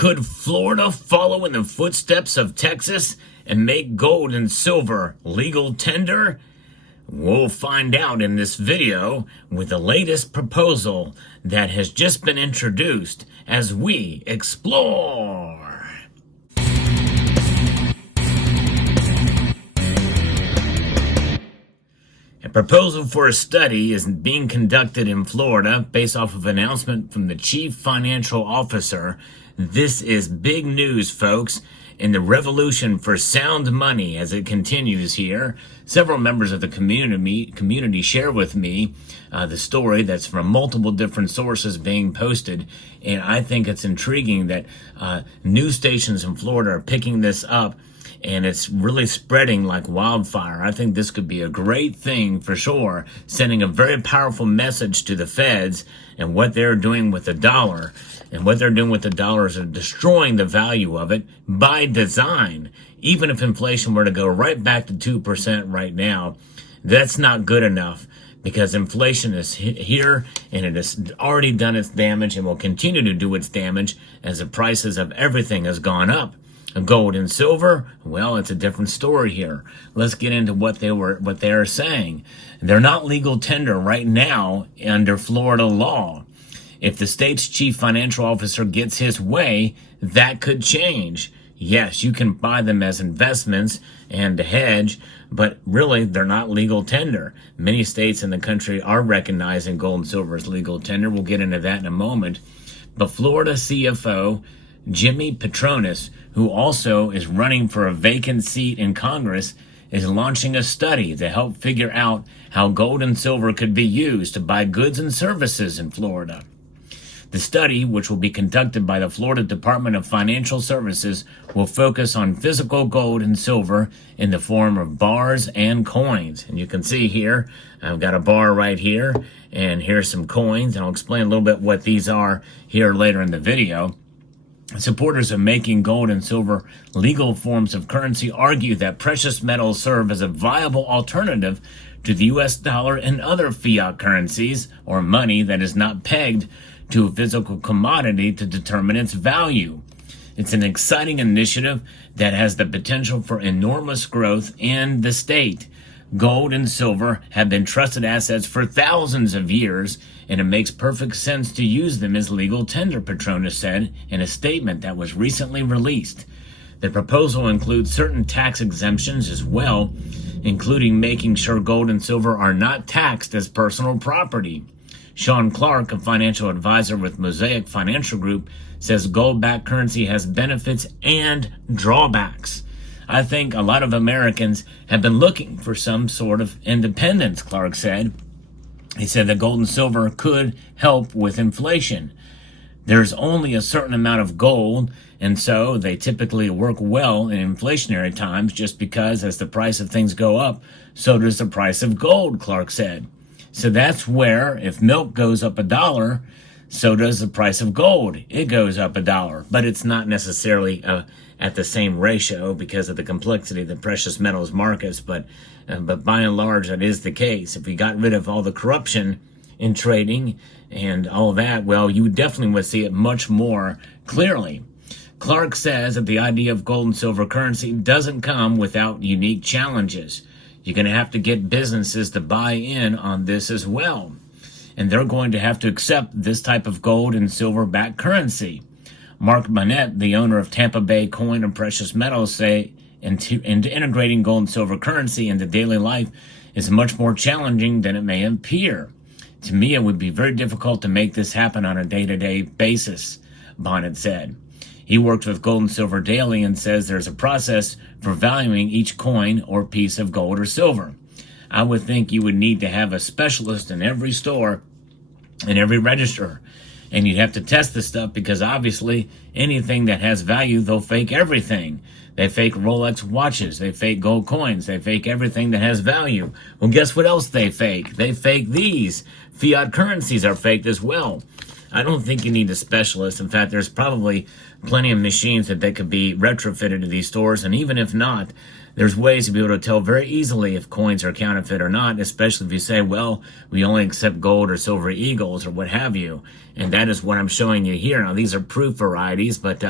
Could Florida follow in the footsteps of Texas and make gold and silver legal tender? We'll find out in this video with the latest proposal that has just been introduced as we explore. A proposal for a study is being conducted in Florida based off of an announcement from the chief financial officer. This is big news, folks, in the revolution for sound money as it continues here. Several members of the community share with me the story that's from multiple different sources being posted, and I think it's intriguing that news stations in Florida are picking this up, and it's really spreading like wildfire. I think this could be a great thing for sure, sending a very powerful message to the feds and what they're doing with the dollar. And what they're doing with the dollar is destroying the value of it by design. Even if inflation were to go right back to 2% right now, that's not good enough, because inflation is here and it has already done its damage and will continue to do its damage as the prices of everything has gone up. Gold and silver, well, it's a different story here. Let's get into what they are saying. They're not legal tender right now under Florida law. If the state's chief financial officer gets his way, that could change. Yes, you can buy them as investments and to hedge, but really they're not legal tender. Many states in the country are recognizing gold and silver as legal tender. We'll get into that in a moment. But Florida CFO Jimmy Patronis, who also is running for a vacant seat in Congress, is launching a study to help figure out how gold and silver could be used to buy goods and services in Florida. The study, which will be conducted by the Florida Department of Financial Services, will focus on physical gold and silver in the form of bars and coins. And you can see here, I've got a bar right here, and here's some coins, and I'll explain a little bit what these are here later in the video. Supporters of making gold and silver legal forms of currency argue that precious metals serve as a viable alternative to the U.S. dollar and other fiat currencies, or money that is not pegged to a physical commodity to determine its value. It's an exciting initiative that has the potential for enormous growth in the state. Gold and silver have been trusted assets for thousands of years, and it makes perfect sense to use them as legal tender, Patronis said in a statement that was recently released. The proposal includes certain tax exemptions as well, including making sure gold and silver are not taxed as personal property. Sean Clark, a financial advisor with Mosaic Financial Group, says gold-backed currency has benefits and drawbacks. I think a lot of Americans have been looking for some sort of independence, Clark said. He said that gold and silver could help with inflation. There's only a certain amount of gold, and so they typically work well in inflationary times, just because as the price of things go up, so does the price of gold, Clark said. So that's where, if milk goes up $1, so does the price of gold. It goes up $1, but it's not necessarily at the same ratio because of the complexity of the precious metals markets. But by and large, that is the case. If we got rid of all the corruption in trading and all that, well, you definitely would see it much more clearly. Clark says that the idea of gold and silver currency doesn't come without unique challenges. You're going to have to get businesses to buy in on this as well. And they're going to have to accept this type of gold and silver-backed currency. Mark Bonnet, the owner of Tampa Bay Coin and Precious Metals, say into integrating gold and silver currency into daily life is much more challenging than it may appear. To me, it would be very difficult to make this happen on a day-to-day basis, Bonnet said. He works with gold and silver daily and says there's a process for valuing each coin or piece of gold or silver. I would think you would need to have a specialist in every store and every register. And you'd have to test this stuff because obviously anything that has value, they'll fake everything. They fake Rolex watches. They fake gold coins. They fake everything that has value. Well, guess what else they fake? They fake these. Fiat currencies are faked as well. I don't think you need a specialist. In fact, there's probably plenty of machines that they could be retrofitted to these stores. And even if not, there's ways to be able to tell very easily if coins are counterfeit or not, especially if you say, well, we only accept gold or silver eagles or what have you. And that is what I'm showing you here. Now, these are proof varieties, but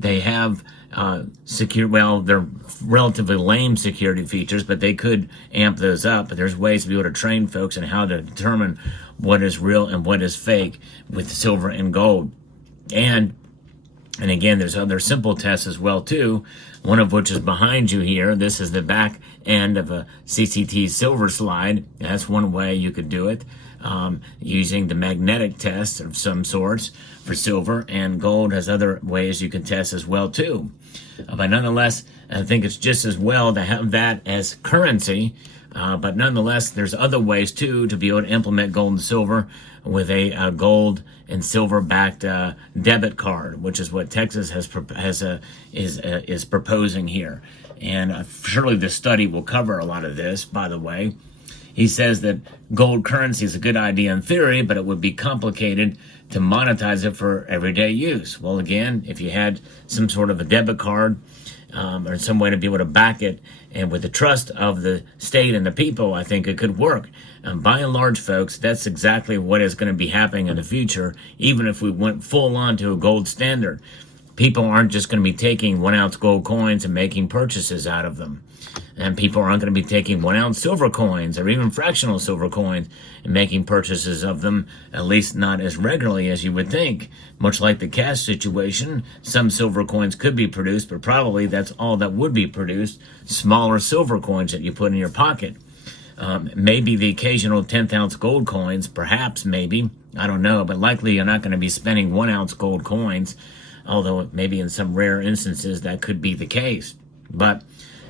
they have they're relatively lame security features, but they could amp those up. But there's ways to be able to train folks on how to determine what is real and what is fake with silver and gold. And again, there's other simple tests as well too, one of which is behind you here. This is the back end of a CCT silver slide. That's one way you could do it, using the magnetic test of some sorts for silver, and gold has other ways you can test as well too. But nonetheless, I think it's just as well to have that as currency. But nonetheless, there's other ways too to be able to implement gold and silver with a gold and silver backed debit card, which is what Texas is proposing here. And surely this study will cover a lot of this. By the way, he says that gold currency is a good idea in theory, but it would be complicated to monetize it for everyday use. Well, again, if you had some sort of a debit card, or some way to be able to back it, and with the trust of the state and the people, I think it could work. By and large, folks, that's exactly what is going to be happening in the future, even if we went full on to a gold standard. People aren't just going to be taking 1 ounce gold coins and making purchases out of them. And people aren't going to be taking 1 ounce silver coins or even fractional silver coins and making purchases of them, at least not as regularly as you would think. Much like the cash situation, some silver coins could be produced, but probably that's all that would be produced, smaller silver coins that you put in your pocket. Maybe the occasional 10th ounce gold coins, perhaps, maybe, I don't know, but likely you're not going to be spending 1 ounce gold coins, although maybe in some rare instances that could be the case. But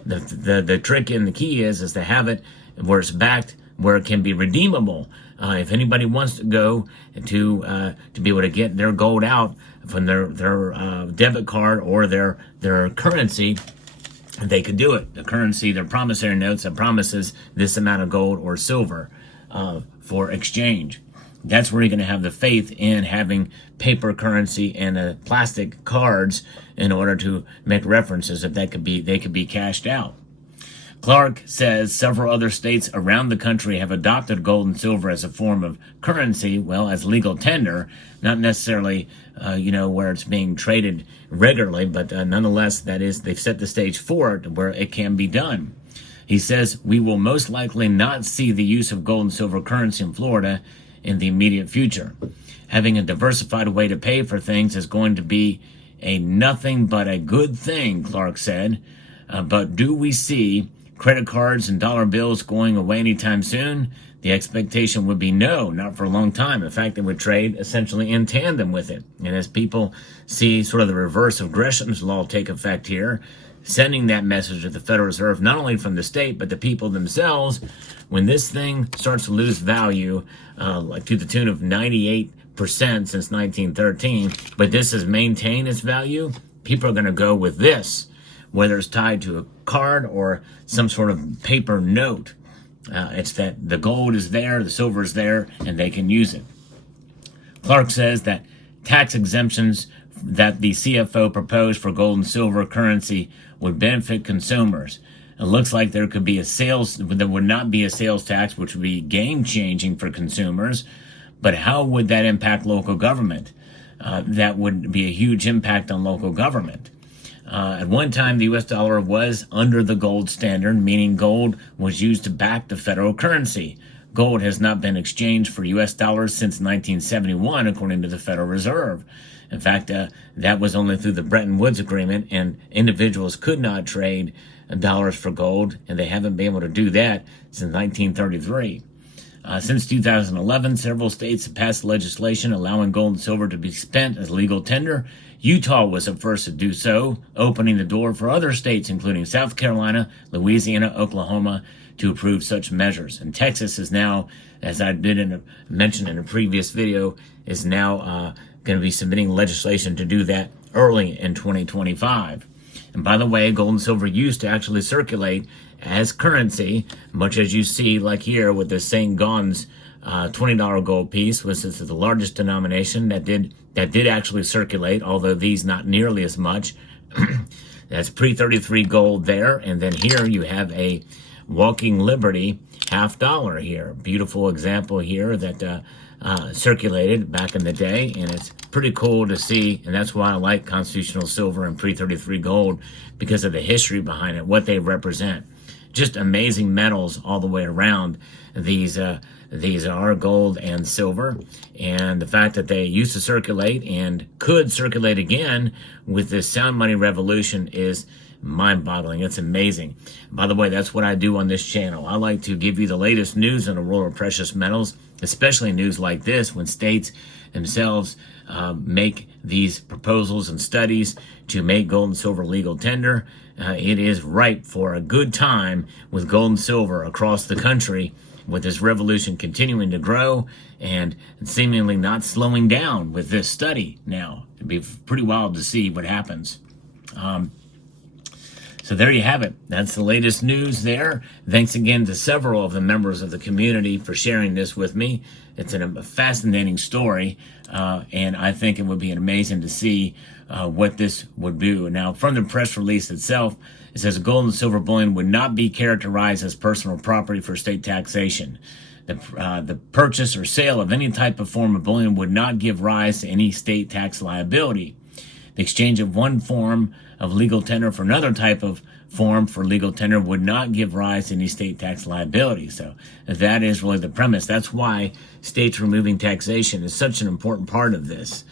the trick and the key is to have it where it's backed, where it can be redeemable. If anybody wants to go to be able to get their gold out from their debit card or their currency, they could do it. The currency, their promissory notes that promises this amount of gold or silver for exchange. That's where you're going to have the faith in having paper currency and plastic cards in order to make references if they could be cashed out. Clark says several other states around the country have adopted gold and silver as a form of currency, well, as legal tender, not necessarily, where it's being traded regularly, but nonetheless, that is, they've set the stage for it where it can be done. He says, we will most likely not see the use of gold and silver currency in Florida in the immediate future. Having a diversified way to pay for things is going to be a nothing but a good thing, Clark said. But do we see credit cards and dollar bills going away anytime soon? The expectation would be no, not for a long time. In fact, they would trade essentially in tandem with it. And as people see sort of the reverse of Gresham's law take effect here, sending that message to the Federal Reserve, not only from the state, but the people themselves, when this thing starts to lose value, like to the tune of 98% since 1913, but this has maintained its value, people are going to go with this, whether it's tied to a card or some sort of paper note. It's that the gold is there, the silver is there, and they can use it. Clark says that tax exemptions that the CFO proposed for gold and silver currency would benefit consumers. It looks like there would not be a sales tax, which would be game-changing for consumers. But how would that impact local government? That would be a huge impact on local government. At one time, the U.S. dollar was under the gold standard, meaning gold was used to back the federal currency. Gold has not been exchanged for U.S. dollars since 1971, according to the Federal Reserve. In fact, that was only through the Bretton Woods Agreement, and individuals could not trade dollars for gold, and they haven't been able to do that since 1933. Since 2011, several states have passed legislation allowing gold and silver to be spent as legal tender. Utah was the first to do so, opening the door for other states, including South Carolina, Louisiana, Oklahoma, to approve such measures. And Texas is now, as I mentioned in a previous video, is now going to be submitting legislation to do that early in 2025. And by the way, gold and silver used to actually circulate as currency, much as you see like here with the St. Gaudens $20 gold piece, which is the largest denomination that did actually circulate, although these not nearly as much. That's pre-33 gold there. And then here you have a Walking Liberty $half here. Beautiful example here that circulated back in the day, and it's pretty cool to see, and that's why I like constitutional silver and pre-33 gold, because of the history behind it, what they represent. Just amazing metals all the way around. These are gold and silver, and the fact that they used to circulate and could circulate again with this sound money revolution is mind-boggling. It's amazing. By the way, that's what I do on this channel. I like to give you the latest news on the world of precious metals, especially news like this when states themselves make these proposals and studies to make gold and silver legal tender. It is ripe for a good time with gold and silver across the country, with this revolution continuing to grow and seemingly not slowing down with this study now. It'd be pretty wild to see what happens. So there you have it. That's the latest news there. Thanks again to several of the members of the community for sharing this with me. It's a fascinating story, and I think it would be amazing to see what this would do. Now, from the press release itself, it says gold and silver bullion would not be characterized as personal property for state taxation. The purchase or sale of any type of form of bullion would not give rise to any state tax liability. The exchange of one form of legal tender for another type of form for legal tender would not give rise to any state tax liability. So that is really the premise. That's why states removing taxation is such an important part of this,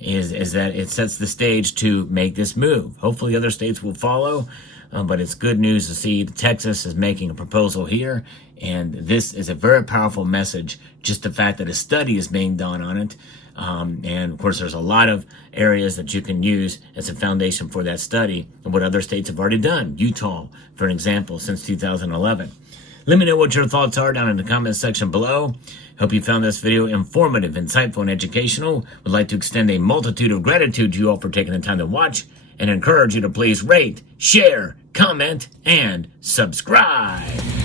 is that it sets the stage to make this move. Hopefully other states will follow, but it's good news to see that Texas is making a proposal here, and this is a very powerful message, just the fact that a study is being done on it. And of course, there's a lot of areas that you can use as a foundation for that study and what other states have already done. Utah, for an example, since 2011. Let me know what your thoughts are down in the comment section below. Hope you found this video informative, insightful, and educational. Would like to extend a multitude of gratitude to you all for taking the time to watch, and encourage you to please rate, share, comment, and subscribe.